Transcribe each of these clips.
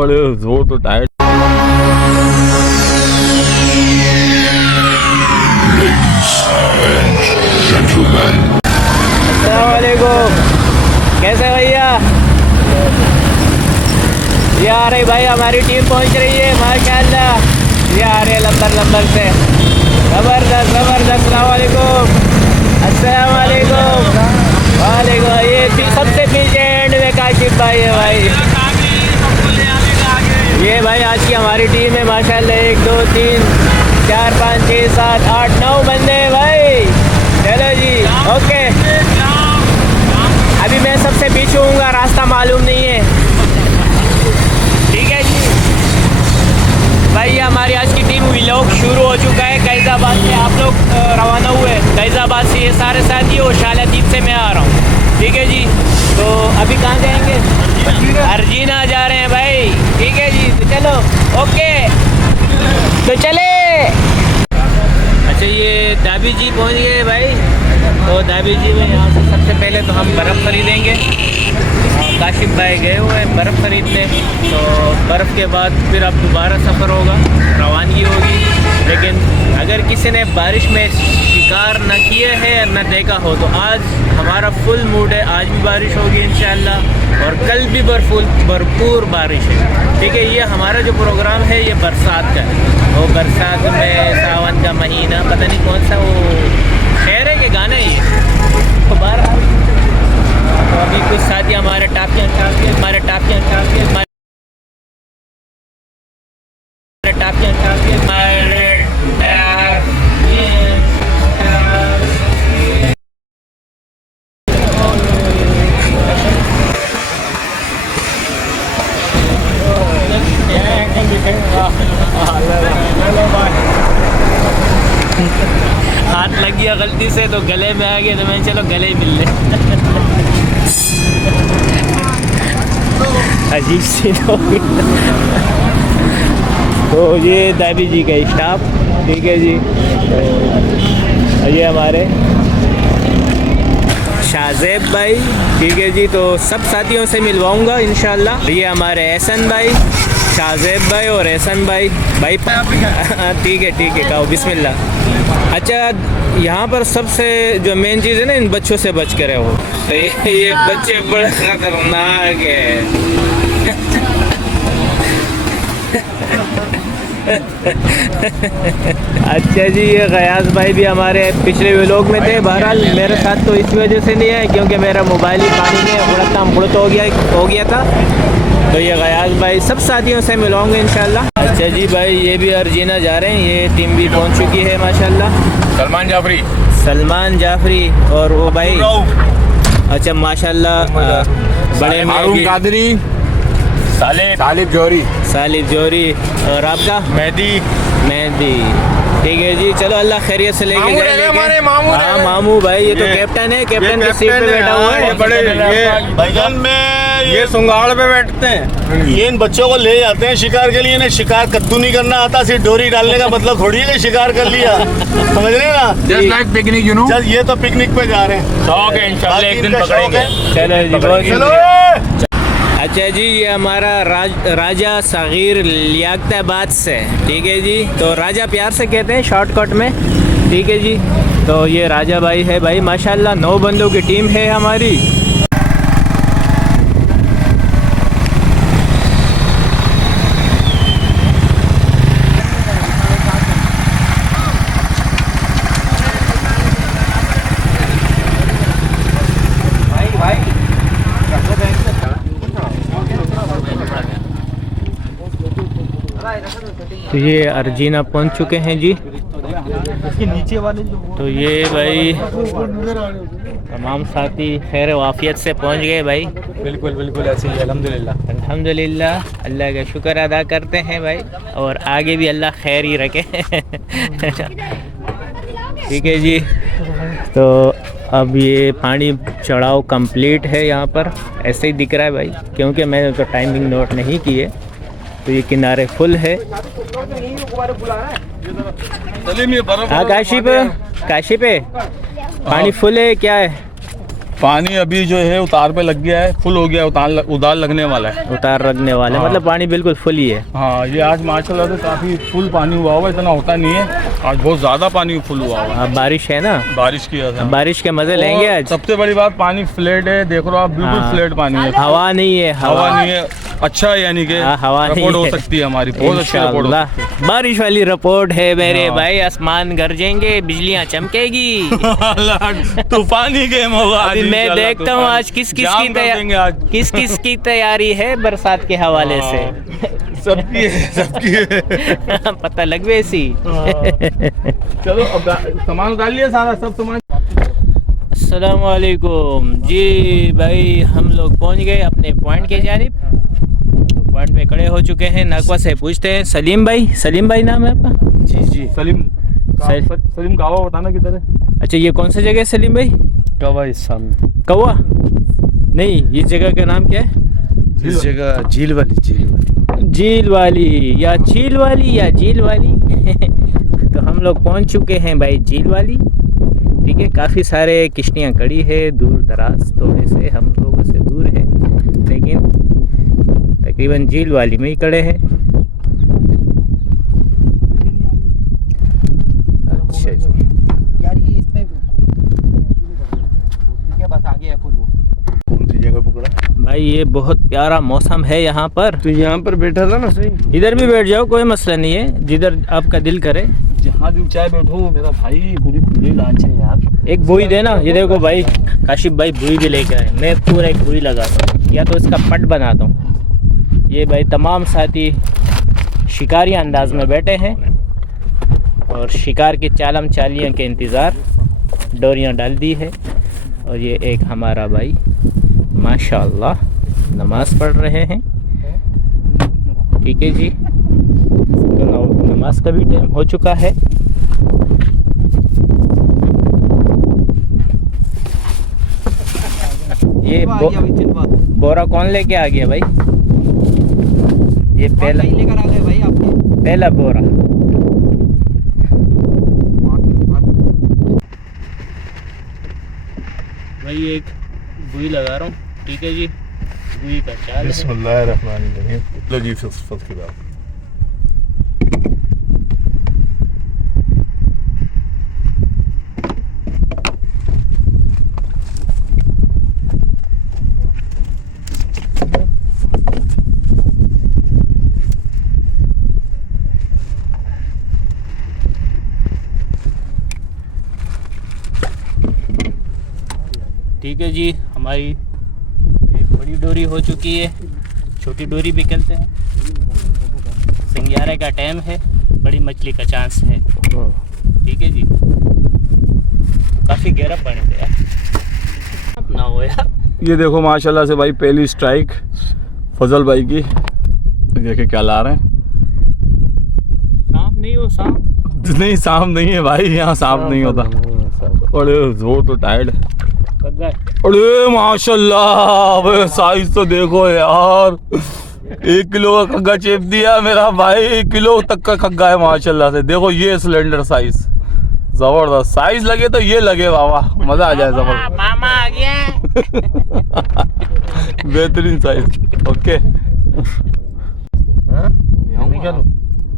और जोर तो टायर अस्सलामुअलैकुम। कैसे भैया? ये आ रही भाई, हमारी टीम पहुंच रही है माशाल्लाह। ये आ रहे लंबर से, ज़बरदस्त ज़बरदस्त। अस्सलामुअलैकुम अस्सलामुअलैकुम वालेकुम। ये सबसे पीछे एंड में काशिफ भाई है भाई। ये भाई आज की हमारी टीम है माशाल्लाह। 1 2 3 4 5 6 7 8 9 बंदे हैं भाई। चलो जी ओके। अभी मैं सबसे पीछे हूँगा, रास्ता मालूम नहीं है। ठीक है जी भाई, हमारी आज की टीम व्लॉग शुरू हो चुका है। गैज़ाबाद से आप लोग रवाना हुए। गैज़ाबाद से ये सारे साथी और शालादीप से मैं आ रहा हूँ। ठीक है जी, तो अभी कहाँ जाएंगे? अर्जीना जा रहे हैं भाई। ठीक है जी, तो चलो ओके तो चले। अच्छा ये दाबी जी पहुँच गए भाई। तो दाबी जी में यहाँ से सबसे पहले तो हम बर्फ़ खरीदेंगे। काशिफ भाई गए हुए हैं बर्फ़ खरीदने, तो बर्फ़ के बाद फिर अब दोबारा सफ़र होगा, रवानगी होगी। लेकिन अगर किसी ने बारिश में शिकार न किया है या न देखा हो तो आज हमारा फुल मूड है। आज भी बारिश होगी इंशाअल्लाह और कल भी भरपूर बारिश है। ठीक है, ये हमारा जो प्रोग्राम है ये बरसात का है। वो बरसात में सावन का महीना, पता नहीं कौन सा वो शहर है के गाना ही है। तो बहरहाल तो अभी कुछ साथी हमारे टापियाँ हमारे टापियाँ हमारे हाथ लग गया गलती से तो गले में आ गया, तो मैंने चलो गले ही मिल ले। अजीब सी तो ये दादी जी का स्टाफ। ठीक है जी, तो ये हमारे शाहजेब भाई। ठीक है जी, तो सब साथियों से मिलवाऊंगा इंशाल्लाह। ये हमारे एहसन भाई, शाहजेब भाई और एहसन भाई। ठीक है कहो बिस्मिल्लाह। अच्छा यहाँ पर सबसे जो मेन चीज़ है ना, इन बच्चों से बच कर रहो। तो ये बच्चे बड़े खतरनाक है। अच्छा जी, ये गयास भाई भी हमारे पिछले व्लॉग में थे। बहरहाल मेरे साथ तो इस वजह से नहीं आए क्योंकि मेरा मोबाइल ही पानी में उड़ता हो गया था। तो ये गयास भाई सब साथियों से मिलाऊंगे इंशाल्लाह। अच्छा जी भाई, ये भी अर्जीना जा रहे हैं। ये टीम भी पहुंच चुकी है माशाल्लाह। सलमान जाफरी और वो भाई। अच्छा माशाल्लाह बड़े कादरी, सालिब जोरी और आपका मेहदी। ठीक है जी, चलो अल्लाह खैरियत से लेके जाए। हाँ मामू भाई, ये तो कैप्टन है, कैप्टन की सीट पे बैठा हुआ है। भाईजान में ये सुंगाड़ पे बैठते हैं। ये इन बच्चों को ले जाते हैं शिकार के लिए। इन्हें शिकार कद्दू नहीं करना आता, सिर्फ डोरी डालने का मतलब थोड़ी है कि शिकार कर लिया। समझ रहे ना, just like picnic you know. ये तो पिकनिक पे जा रहे हैं। शौक है, इंशाल्लाह एक दिन पकड़ेंगे। चलो जी, बहुत चलो। अच्छा जी, ये हमारा राजा सगीर लियाकताबाद से। ठीक है जी, तो राजा प्यार से कहते हैं शॉर्टकट में। ठीक है जी, तो ये राजा भाई है भाई माशाल्लाह। 9 बंदों की टीम है हमारी। तो ये अर्जीना पहुंच चुके हैं जी। नीचे वाले तो ये भाई तमाम साथी खैर वाफियत से पहुंच गए भाई। बिल्कुल ऐसे ही अल्हम्दुलिल्लाह, अल्लाह का शुक्र अदा करते हैं भाई, और आगे भी अल्लाह खैर ही रखे। ठीक है जी, तो अब ये पानी चढ़ाव कंप्लीट है यहाँ पर। ऐसे ही दिख रहा है भाई, क्योंकि मैंने तो टाइमिंग नोट नहीं की है। तो ये किनारे फुल है। हाँ काशी पे पानी फुल है क्या है? पानी अभी जो है उतार पे लग गया है, फुल हो गया, उतार लगने वाला है। उतार लगने वाले हाँ। मतलब पानी बिल्कुल फुल ही है। हाँ, ये आज माशाल्लाह से काफी फुल पानी हुआ हुआ, इतना होता नहीं है, आज बहुत ज्यादा पानी फुल हुआ हुआ। अब बारिश है ना, बारिश की वजह से। बारिश के मजे लेंगे आज। सबसे बड़ी बात पानी फ्लैट है, देख रहे हो आप, बिल्कुल हाँ। फ्लैट पानी है, हवा नहीं है, हवा नहीं है। अच्छा है, यानी कि हवा नहीं रिपोर्ट हो है। सकती है हमारी, बहुत अच्छी रिपोर्ट हो इंशाअल्लाह सकती है। बारिश वाली रिपोर्ट है मेरे हाँ। भाई। आसमान गरजेंगे, बिजलियां चमकेगी। तूफानी गेम होगा आज अभी मैं इंशाल्लाह, देखता हूँ तूफानी। आज किस जाम कर देंगे आज। की तैयारी है बरसात के हवाले से। सबकी है, सबकी है। पता लग वैसी। चलो अब सामान उतार लिया सारा, सब सामान। अस्सलामुअलैकुम जी भाई, हम लोग पहुंच गए अपने पॉइंट के जानिब। तो पॉइंट पे खड़े हो चुके हैं। नकवा से पूछते हैं सलीम भाई नाम है आपका? जी सलीम गावा बताना किधर है? अच्छा, ये कौन सा जगह है सलीम भाई? कौवा इस सामने, कौवा नहीं, ये जगह का नाम क्या है? इस जगह झील वाली झील वाली या झील वाली। तो हम लोग पहुंच चुके हैं भाई झील वाली। ठीक है, काफ़ी सारे किश्तियाँ खड़ी है, दूर दराज थोड़े से हम लोगों से दूर है, लेकिन तकरीबन झील वाली में ही खड़े हैं। अच्छा जी, यार ये इसमें क्या बस आगे है पुल वो। कौन सी जगह पकड़ा? भाई ये बहुत प्यारा मौसम है यहाँ पर। तो यहाँ पर बैठा था ना सही। इधर भी बैठ जाओ, कोई मसला नहीं है, जिधर आपका दिल करे। जहाँ दिल चाहे बैठो मेरा भाई, पूरी खुली लांच है यार। एक बुई देना, ये देखो भाई, काशिफ भाई बुई भी लेके आए। मैं पूरा एक बुई लगाता हूँ या तो इसका पट बनाता हूँ। ये भाई तमाम साथी शिकारी अंदाज में बैठे हैं और शिकार की चालम चालियों के इंतज़ार। डोरियाँ डाल दी है और ये एक हमारा भाई माशाअल्लाह नमाज़ पढ़ रहे हैं। ठीक है जी, तो नमाज का भी टाइम हो चुका है। ये बोरा कौन लेके आ गया भाई? ये पहला लेकर आ गए भाई आपके। पहला बोरा। भाई एक बुई लगा रहा हूँ। ठीक है जी, बुई का चाल है। बिस्मिल्लाहिर्रहमानिर्रहीम। लो जी, फर्स्ट की बात। ठीक है जी, हमारी एक बड़ी डोरी हो चुकी है, छोटी डोरी भी कहते हैं। सिंग्यारे का टाइम है, बड़ी मछली का चांस है। ठीक है जी, काफ़ी गहरा पानी है यार, अपना हो यार। ये देखो माशाल्लाह से भाई, पहली स्ट्राइक फजल भाई की। देखे क्या ला रहे हैं। सांप नहीं हो, सांप नहीं, सांप नहीं है भाई, यहाँ सांप नहीं होता। अरे जोर तो टायर्ड है। कग्गा है। अरे माशाल्लाह, साइज तो देखो यार, 1 किलो का खग्गा चेप दिया मेरा भाई। 1 किलो तक का खग्गा है माशाल्लाह से। देखो ये सिलेंडर साइज, जबरदस्त साइज लगे तो ये लगे बाबा, मजा आ जाए। जबरदस्त मामा आ गया। बेहतरीन साइज। ओके,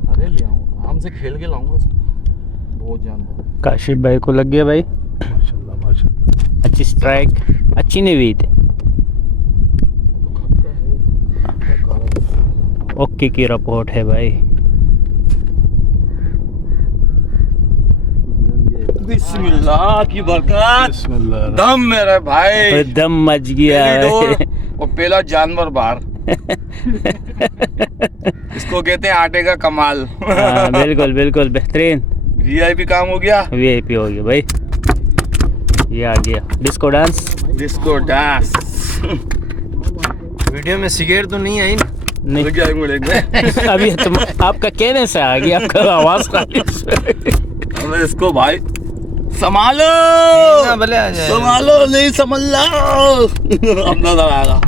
अरे ले आऊँ, आराम से खेल के लाऊंगा, बहुत जानवर। काशिफ भाई को लग गया भाई, माशाल्लाह माशाल्लाह। अच्छी स्ट्राइक, अच्छी नहीं हुई थी। ओके की रिपोर्ट है भाई। बिस्मिल्लाह की बरकत। बिस्मिल्लाह। दम मेरे भाई, दम मच गया पहली डोर है। और पहला जानवर बाहर। इसको कहते हैं आटे का कमाल। हाँ, बिल्कुल बिल्कुल बेहतरीन। वीआईपी काम हो गया, वीआईपी हो गया भाई। ये आ गया disco dance. Disco dance. Video में सिगरेट तो नहीं आई? नहीं अभी तुम आपका कहने से आ गया, आपका आवाज खाली अबे इसको भाई संभालो, भले आ जाए। संभालो, नहीं संभाल लो। अब नजर आएगा।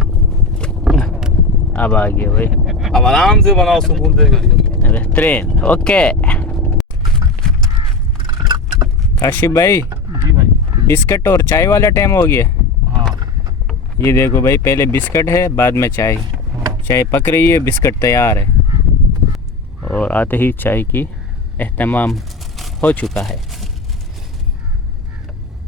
अब आ गया भाई। अब आराम से बनाओ, सुकून से करिए। बेहतरीन। ओके काशिफ भाई, जी भाई। बिस्किट और चाय वाला टाइम हो गया। हाँ ये देखो भाई, पहले बिस्किट है, बाद में चाय। चाय पक रही है, बिस्किट तैयार है, और आते ही चाय की एहतमाम हो चुका है।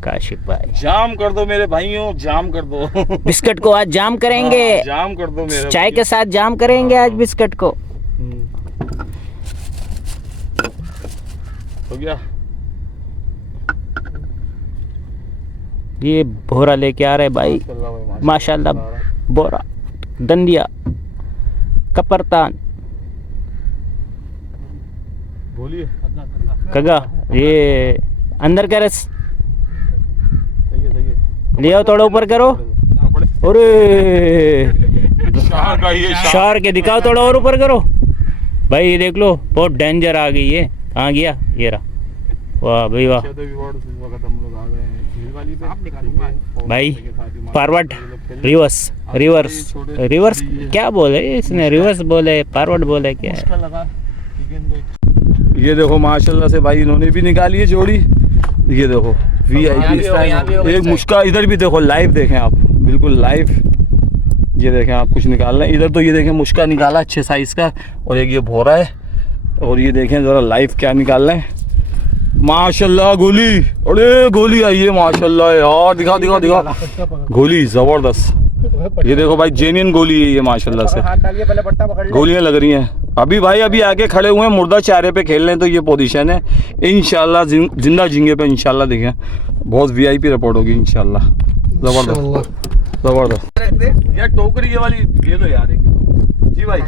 काशिफ भाई, जाम कर दो मेरे भाइयों, जाम कर दो। बिस्किट को आज जाम करेंगे। हाँ, जाम कर दो मेरे चाय के साथ जाम करेंगे आज बिस्किट को। हो गया। ये भोरा लेके आ रहे भाई, माशाल्लाह। बोरा, दंदिया, कपरतान, बोलिए। कगा, ये अंदर का रस सही है। ले आओ, थोड़ा ऊपर करो। अरे शहर का ये शार के दिखाओ, थोड़ा और ऊपर करो भाई। ये देख लो, बहुत डेंजर आ गई है। कहाँ गया? ये रहा। वाह भाई वाह भाई। फॉरवर्ड, रिवर्स, रिवर्स, रिवर्स क्या बोले इसने? रिवर्स बोले, फॉरवर्ड बोले, क्या है? ये देखो माशाल्लाह से भाई, इन्होंने भी निकाली है जोड़ी। ये देखो VIP स्टाइल। एक मुश्का इधर भी देखो, लाइव देखें आप, बिल्कुल लाइव। ये देखें आप, कुछ निकाल रहे हैं इधर। तो ये देखें मुश्का निकाला अच्छे साइज का, और एक ये भोरा है। और ये देखें ज़रा लाइव क्या निकाल रहे हैं। माशाल्लाह गोली, अरे गोली आई है माशाल्लाह यार। दिखा दिखा दिखा गोली, ज़बरदस्त। ये देखो भाई, जेन्युइन गोली है ये माशाल्लाह से। गोलियां लग रही हैं अभी भाई, अभी आके खड़े हुए हैं, मुर्दा चारे पे खेल रहे हैं। तो ये पोजीशन है इंशाल्लाह, जिंदा झींगे पे इंशाल्लाह। देखें बहुत VIP रिपोर्ट होगी इंशाल्लाह। जबरदस्त जबरदस्त। यार टोकरी ये वाली ये तो यार एक जी भाई।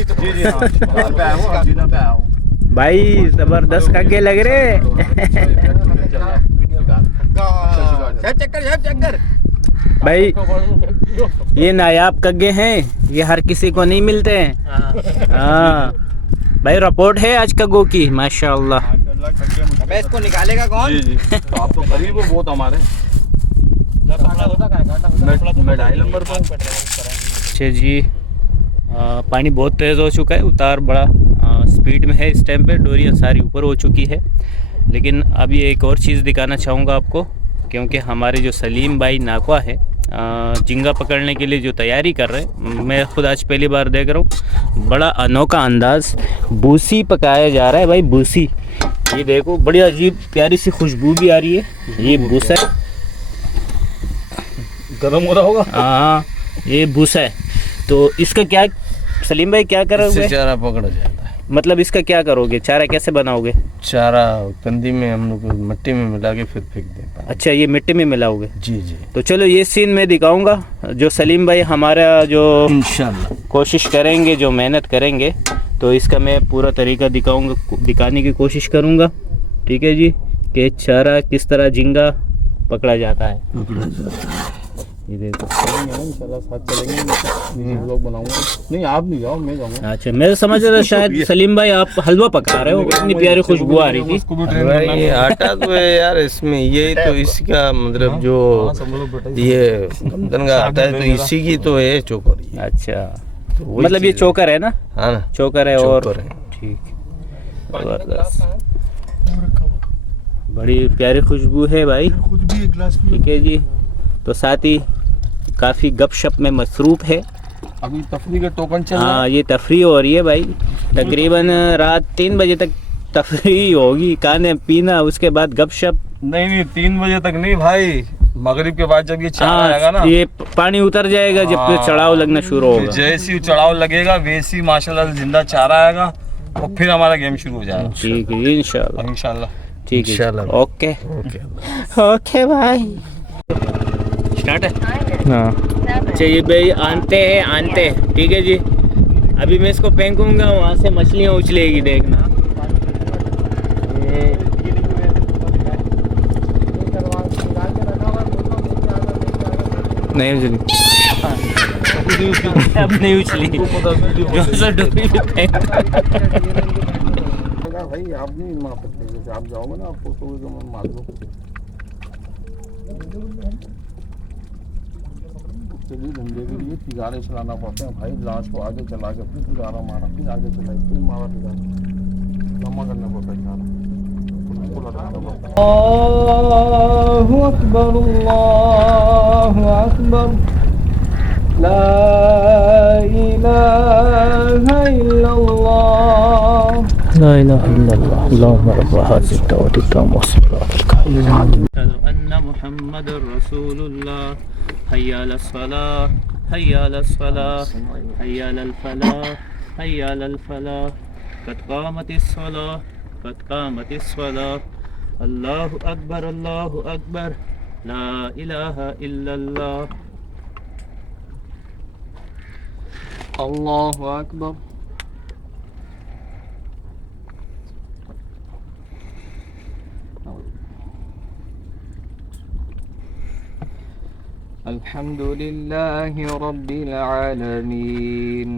जी जी हाँ, भाई जबरदस्त कग्गे लग रहे। भाई ये नायाब कग्गे हैं, ये हर किसी को नहीं मिलते हैं। हाँ भाई, रिपोर्ट है आज कग्गों की माशाल्लाह। इसको निकालेगा कौन? जी जी, तो आप तो करीब हो बहुत हमारे। मैं 2.5 नंबर पर। अच्छा जी, पानी बहुत तेज़ हो चुका है, उतार बड़ा स्पीड में है इस टाइम पे। डोरियाँ सारी ऊपर हो चुकी है। लेकिन अभी एक और चीज़ दिखाना चाहूँगा आपको, क्योंकि हमारे जो सलीम भाई नाकवा है, झींगा पकड़ने के लिए जो तैयारी कर रहे हैं, मैं खुद आज पहली बार देख रहा हूँ। बड़ा अनोखा अंदाज, बूसी पकाया जा रहा है भाई, बूसी। ये देखो, बड़ी अजीब प्यारी सी खुशबू भी आ रही है। ये भूसा है, गर्म हो रहा होगा। हाँ ये भूसा है। तो इसका क्या सलीम भाई क्या करोगे? चारा पकड़ा जाता है। मतलब इसका क्या करोगे? चारा कैसे बनाओगे? चारा कंदी में हम लोग मिट्टी में मिला के फिर फेंक देते हैं। अच्छा, ये मिट्टी में मिलाओगे? जी जी। तो चलो ये सीन मैं दिखाऊंगा, जो सलीम भाई हमारा जो इंशाल्लाह कोशिश करेंगे, जो मेहनत करेंगे, तो इसका मैं पूरा तरीका दिखाऊंगा, दिखाने की कोशिश करूंगा। ठीक है जी, कि चारा किस तरह झींगा पकड़ा जाता है। ये देखो, इंशाल्लाह साथ चलेंगे, व्लॉग बनाऊंगा। नहीं आप नहीं जाओ, मैं जाऊंगा। अच्छा, मैं समझ रहा था शायद सलीम भाई आप हलवा पका रहे हो, इतनी प्यारी खुशबू आ रही थी। भाई आटा तो है यार इसमें, यही तो इसका मतलब जो ये गंदन का आटा है, तो इसी की तो है चोकर। अच्छा, तो मतलब ये चोकर है ना? हाँ ना, चोकर है। और चोकर है। ठीक, जबरदस्त, बड़ी प्यारी खुशबू है भाई। ठीक है जी, तो साथ ही काफ़ी गपशप में मसरूफ़ है। अभी तफरी का टोकन चल रहा है। हाँ, ये तफरी हो रही है भाई। तकरीबन रात 3 बजे तक तफरी होगी, खाने पीना, उसके बाद गपशप। नहीं 3 बजे तक नहीं भाई, मगरिब के बाद जब ये चारा आएगा ना, ये पानी उतर जाएगा, जब फिर चढ़ाव लगना शुरू होगा। जैसी चढ़ाव लगेगा वैसी माशाल्लाह जिंदा चारा आएगा, और फिर हमारा गेम शुरू हो जाएगा। ठीक है इंशाल्लाह। इंशाल्लाह ठीक है, इंशाल्लाह। ओके ओके भाई, स्टार्ट है। हाँ, अच्छा ये भाई आनते हैं। ठीक है जी, अभी मैं इसको फेंकूंगा, वहाँ से मछलियाँ उछलेगी, देखना। नहीं उछली, अब नहीं उछली, जो सा डोरी पे फेंक। भाई आप नहीं मार सकते, जैसे आप जाओगे ना, आप फोटो मार लो। चलिए धंधे के लिए तिगारे चलाना पड़ते हैं भाई। लाश को आगे चला के फिर तिगारा मारा, फिर आगे चलाई, फिर मारा तिगारा, जमा करना पड़ता है सारा, उसको लगाना पड़ता है। अल्लाहु अकबर, अल्लाहु अकबर, ला इलाहा इल्लल्लाह, ला इलाहा इल्लल्लाह, अल्लाहुम्मा रब्ब हाज़िहि दावति ताम्मा वस्सलातुल काइमा, अन्ना मुहम्मदुर रसूलुल्लाह, हय्या अलस सलाह, हय्या अलस सलाह, हय्या अलल फलाह, हय्या अलल फलाह, क़द क़ामतिस सलाह, क़द क़ामतिस सलाह, अल्लाहु अकबर, ला इलाहा इल्लल्लाह, अल्लाहु अकबर। अल्हम्दुलिल्लाहि रब्बिल आलमीन,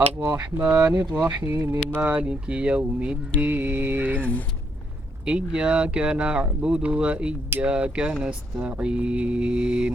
अर्रहमानिर रहीम, मालिकि यौमिद्दीन, इय्याका नअबुदु व इय्याका नस्तईन,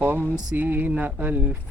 50,000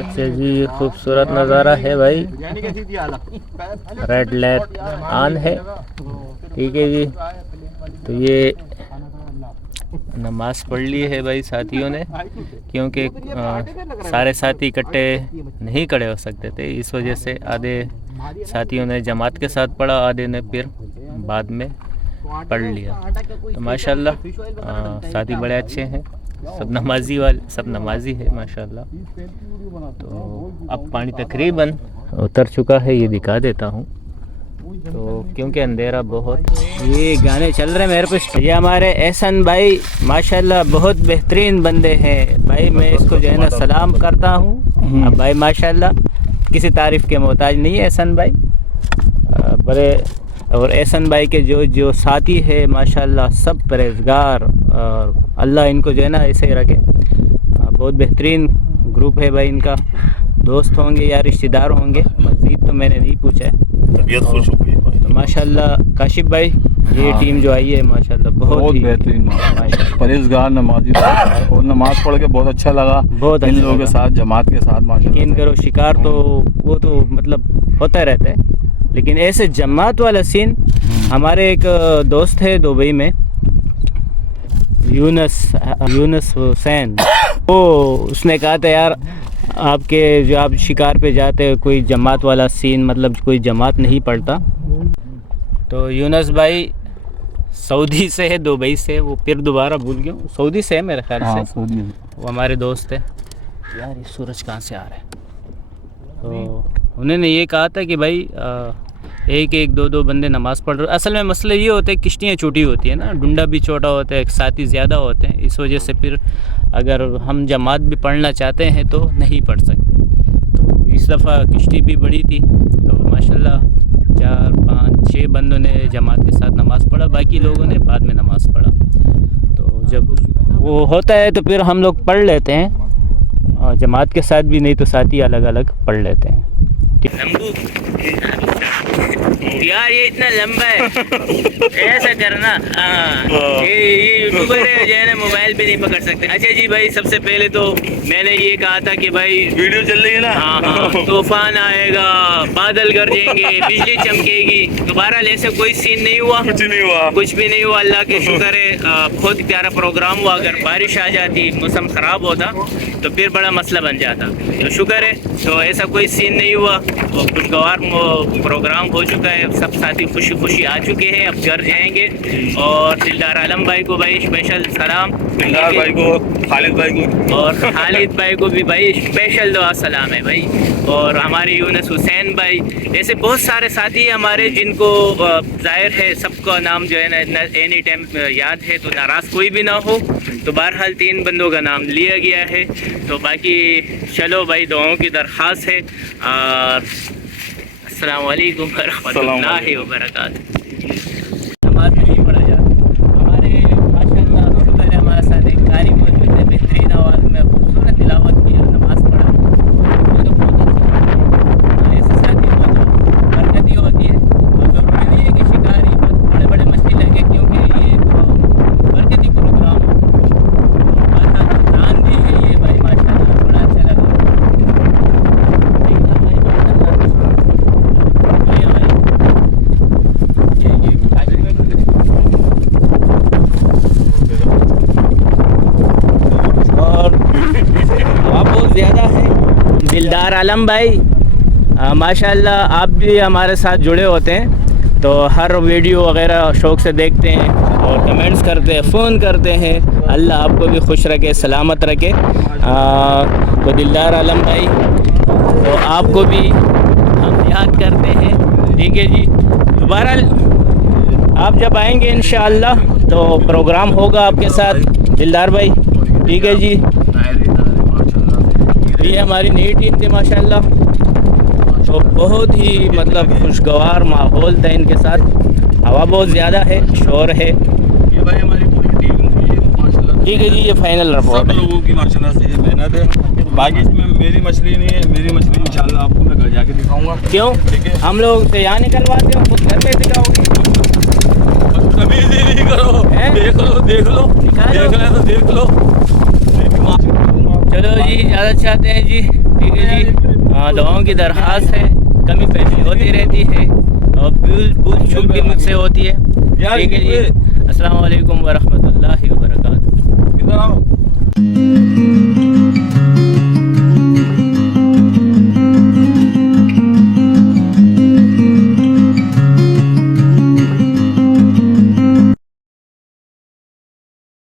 अच्छा जी, ये खूबसूरत नज़ारा है भाई। रेड लाइट ऑन है, ठीक है जी। तो ये नमाज पढ़ ली है भाई साथियों ने, क्योंकि सारे साथी इकट्ठे नहीं खड़े हो सकते थे, इस वजह से आधे साथियों ने जमात के साथ पढ़ा, आधे ने फिर बाद में पढ़ लिया। तो माशाल्लाह साथी बड़े अच्छे हैं, सब नमाजी है माशाल्लाह। तो अब पानी तकरीबन उतर चुका है, ये दिखा देता हूँ। तो क्योंकि अंधेरा बहुत, ये गाने चल रहे हैं मेरे पे। ये हमारे एहसन भाई माशाल्लाह बहुत बेहतरीन बंदे हैं भाई, मैं इसको जो है ना सलाम करता हूँ। अब भाई माशाल्लाह किसी तारीफ़ के मोहताज नहीं है एहसन भाई, बड़े। और एहसन भाई के जो साथी है माशाल्लाह सब परहेजगार, और अल्लाह इनको जो है ना ऐसे ही रखे। बहुत बेहतरीन ग्रुप है भाई इनका, दोस्त होंगे या रिश्तेदार होंगे, मज़ीद तो मैंने नहीं पूछा है। तबीयत खुश हो गई भाई। तो माशाल्लाह काशिफ भाई ये टीम जो आई है माशाल्लाह बहुत बेहतरीन, परहेजगार नमाजी और नमाज पढ़ के बहुत अच्छा लगा। बहुत इन लोगों के साथ, जमात के साथ माशाल्लाह। यकीन करो शिकार तो वो तो मतलब होता रहता है, लेकिन ऐसे जमात वाला सीन। हमारे एक दोस्त है दुबई में, यूनुस हुसैन, वो उसने कहा था यार आपके जो आप शिकार पे जाते हो कोई जमात वाला सीन, मतलब कोई जमात नहीं पड़ता। तो यूनुस भाई सऊदी से है, दुबई से, वो फिर दोबारा भूल गया, सऊदी से है मेरे ख्याल से। वो हमारे दोस्त है यार। ये सूरज कहाँ से आ रहा है? तो उन्होंने ये कहा था कि भाई एक एक दो दो बंदे नमाज़ पढ़ रहे। असल में मसला ये होता है किश्तियाँ छोटी होती है ना, डुंडा भी छोटा होता है, साथी ज़्यादा होते हैं, इस वजह से फिर अगर हम जमात भी पढ़ना चाहते हैं तो नहीं पढ़ सकते। तो इस दफ़ा किश्ती भी बड़ी थी, तो माशाल्लाह 4 5 6 बंदों ने जमात के साथ नमाज़ पढ़ा, बाकी लोगों ने बाद में नमाज़ पढ़ा। तो जब वो होता है तो फिर हम लोग पढ़ लेते हैं, और जमात के साथ भी, नहीं तो साथी अलग अलग पढ़ लेते हैं। यार ये इतना लंबा है, ऐसा करना। ये यूट्यूबर है जो है ना, मोबाइल पे नहीं पकड़ सकते। अच्छा जी भाई, सबसे पहले तो मैंने ये कहा था कि भाई वीडियो चल रही है ना। हाँ, तूफान आएगा, बादल गरजेंगे, बिजली चमकेगी। दोबारा ऐसे कोई सीन नहीं हुआ, कुछ नहीं हुआ, कुछ भी नहीं हुआ। अल्लाह के शुक्र है, बहुत प्यारा प्रोग्राम हुआ। अगर बारिश आ जाती, मौसम ख़राब होता तो फिर बड़ा मसला बन जाता। तो शुक्र है, तो ऐसा कोई सीन नहीं हुआ, तो खुशगवार प्रोग्राम हो चुका है। सब साथी खुशी खुशी आ चुके हैं, अब घर जाएंगे। और दिलदार आलम भाई को भाई स्पेशल सलाम, दिलदार भाई को, खालिद भाई को, और खालिद भाई को भी भाई स्पेशल दुआ सलाम है भाई। और हमारे यूनुस हुसैन भाई, ऐसे बहुत सारे साथी हैं हमारे जिनको जाहिर है सबका नाम जो है ना एनी टाइम याद है, तो नाराज़ कोई भी ना हो। तो बहरहाल 3 बंदों का नाम लिया गया है। तो बाकी चलो भाई, दुआओं की दरख्वास्त है। अस्सलाम वालेकुम रहमतुल्लाहि व बरकातहू। नमाज नहीं पढ़ा जाता। हमारे माशाअल्लाह शुक्र है, हमारे साथ एक कारी मौजूद है, बेहतरीन आवाज़ में खूबसूरत तिलावत की और नमाज़ पढ़ा। तो बहुत अच्छा, ऐसे साथी बहुत बरकती होती है। तो ज़रूरी नहीं है कि शिकारी बहुत बड़े बड़े मछली लगे, क्योंकि ये बरकती प्रोग्राम है। ध्यान दीजिए भाई, माशाअल्लाह बड़ा अच्छा लगा। दिलदार आलम भाई माशाल्लाह, आप भी हमारे साथ जुड़े होते हैं, तो हर वीडियो वगैरह शौक़ से देखते हैं और कमेंट्स करते हैं, फ़ोन करते हैं। अल्लाह आपको भी खुश रखे, सलामत रखे। तो दिलदार आलम भाई, तो आपको भी हम याद करते हैं, ठीक है जी। दोबारा आप जब आएंगे इंशाअल्लाह तो प्रोग्राम होगा आपके साथ दिलदार भाई, ठीक है जी। ये हमारी नई टीम थी माशाल्लाह, तो बहुत ही मतलब खुशगवार माहौल था इनके साथ। हवा बहुत ज़्यादा है, शोर है। ये भाई हमारी पूरी टीम माशाल्लाह, ठीक है जी, ये फाइनल रिपोर्ट सब लोगों की माशाल्लाह से मेहनत है। बाकी इसमें मेरी मछली नहीं है, मेरी मछली इंशाल्लाह आपको मैं घर जाके दिखाऊंगा। क्यों? ठीक है, हम लोग से यहाँ निकलवाते हो, खुद घर पे दिखाओगे? तमीज़ी नहीं करो, देख लो देखना है तो देख लो। चलो जी, ज़्यादा चाहते हैं जी, ठीक है जी। हाँ, दुआओं की दरख्वास्त है, कमी पेशी होती रहती है और भूल चूक भी मुझसे होती है, ठीक है जी। अस्सलाम वालेकुम व रहमतुल्लाहि व बरकातहू।